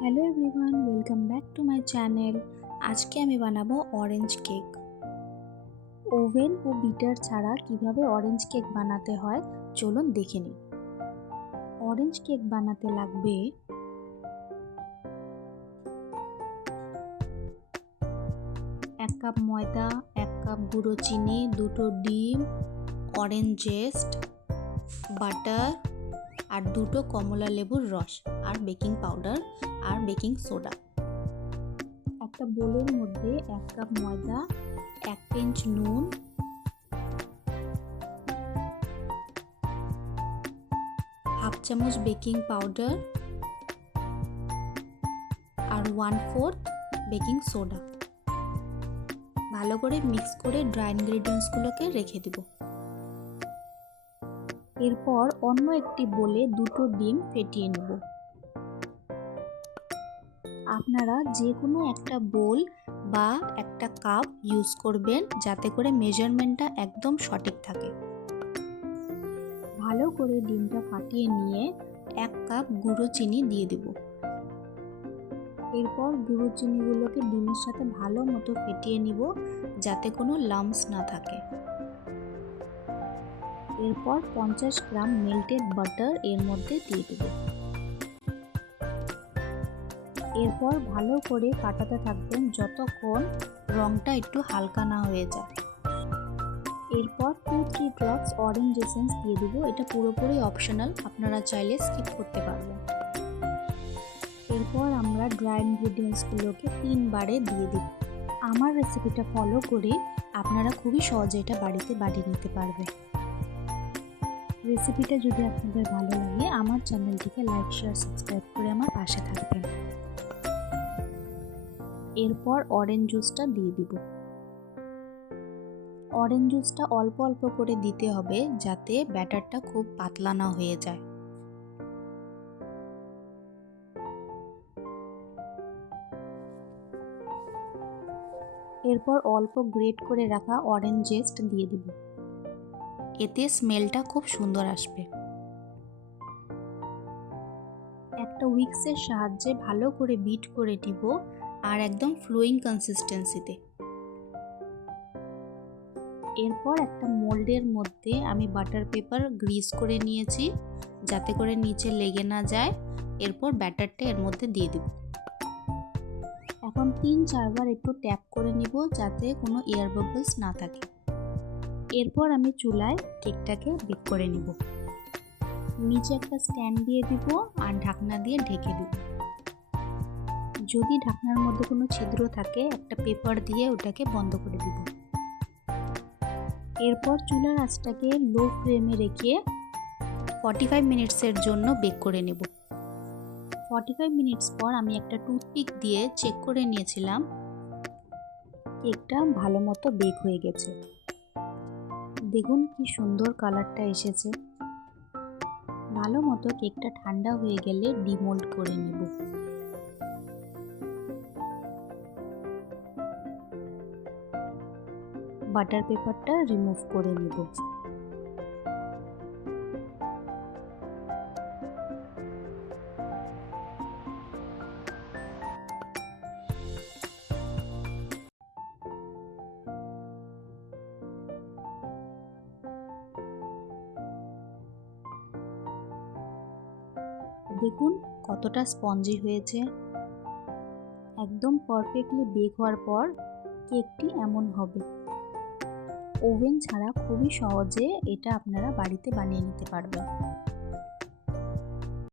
Hello everyone, welcome back to my channel. আজকে আমি বানাবো অরেঞ্জ কেক। ওভেন ও bitter ছাড়া কিভাবে অরেঞ্জ কেক বানাতে হয় চলুন দেখে নিই। অরেঞ্জ কেক বানাতে লাগবে 1 কাপ ময়দা, 1 কাপ গুঁড়ো চিনি, 2টো ডিম, অরেঞ্জ জেস্ট, বাটার আর 2টো কমলা লেবুর রস আর বেকিং পাউডার আর বেকিং সোডা। একটা বোলের মধ্যে 1 কাপ ময়দা, 1 পিঞ্চ নুন, হাফ চামচ বেকিং পাউডার আর 1/4 বেকিং সোডা ভালো করে মিক্স করে ড্রাই ইনগ্রেডিয়েন্টসগুলোকে রেখে দেব। এরপর অন্য একটি বোলে 2টো ডিম ফেটিয়ে নেব। আপনারা যে কোনো একটা বোল বা একটা কাপ ইউজ করবেন যাতে করে মেজারমেন্টটা একদম সঠিক থাকে। ভালো করে ডিমটা ফাটিয়ে নিয়ে 1 কাপ গুঁড়ো চিনি দিয়ে দেব। এরপর গুঁড়ো চিনিগুলোকে ডিমের সাথে ভালো মতো ফেটিয়ে নিব যাতে কোনো লাম্পস না থাকে। এরপর 50 গ্রাম মেল্টেড বাটার এর মধ্যে দিয়ে দেব। এরপর ভালো করে কাটাতে থাকবেন যতক্ষণ রঙটা একটু হালকা না হয়ে যায়। এরপর 2-3 ড্রপস অরেঞ্জ এসেন্স দিয়ে দেব। এটা পুরোপুরি অপশনাল, আপনারা চাইলে স্কিপ করতে পারবেন। এরপর আমরা ড্রাই ইনগ্রেডিয়েন্টসগুলোকে 3 বারে দিয়ে দিই। আমার রেসিপিটা ফলো করে আপনারা খুবই সহজে এটা বাড়িতে বানিয়ে নিতে পারবেন। রেসিপিটা যদি আপনাদের ভালো লাগে আমার চ্যানেলটিকে লাইক, শেয়ার, সাবস্ক্রাইব করে আমার পাশে থাকবেন। এরপর অরেঞ্জ জুসটা দিয়ে দিব। অরেঞ্জ জুসটা অল্প অল্প করে দিতে হবে যাতে ব্যাটারটা খুব পাতলা না হয়ে যায়। এরপর অল্প গ্রেট করে রাখা অরেঞ্জ জেস্ট দিয়ে দিব। এতে স্মেলটা খুব সুন্দর আসবে। একটা উইক্সের সাহায্যে ভালো করে বিট করে দিব আর একদম ফ্লোয়িং কনসিস্টেন্সিতে। এরপর একটা মোল্ডের মধ্যে আমি বাটার পেপার গ্রিস করে নিয়েছি যাতে করে নিচে লেগে না যায়। এরপর ব্যাটারটা এর মধ্যে দিয়ে দিব। এখন 3-4 বার একটু ট্যাপ করে নিব যাতে কোনো এয়ার বাবলস না থাকে। এরপর আমি চুলায় কেকটাকে বেক করে নিব। নিচে একটা স্ট্যান্ড দিয়ে দিব আর ঢাকনা দিয়ে ঢেকে দিব। যদি ঢাকনার মধ্যে কোনো ছিদ্র থাকে একটা পেপার দিয়ে ওটাকে বন্ধ করে দিব। এরপর চুলার আঁচটাকে লো ফ্লেমে রেখে 45 মিনিটসের জন্য বেক করে নেব। 45 মিনিটস পর আমি একটা টুথপিক দিয়ে চেক করে নিয়েছিলাম কেকটা ভালো মতো বেক হয়ে গেছে। দেখুন কি সুন্দর কালারটা এসেছে। ভালো মতো কেকটা ঠান্ডা হয়ে গেলে ডিমোল্ড করে নেব। বাটার পেপারটা রিমুভ করে নেব। দেখুন কতটা স্পঞ্জি হয়েছে। একদম পারফেক্টলি বেক হওয়ার পর কেকটি এমন হবে। ওভেন ছাড়া খুবই সহজে এটা আপনারা বাড়িতে বানিয়ে নিতে পারবেন।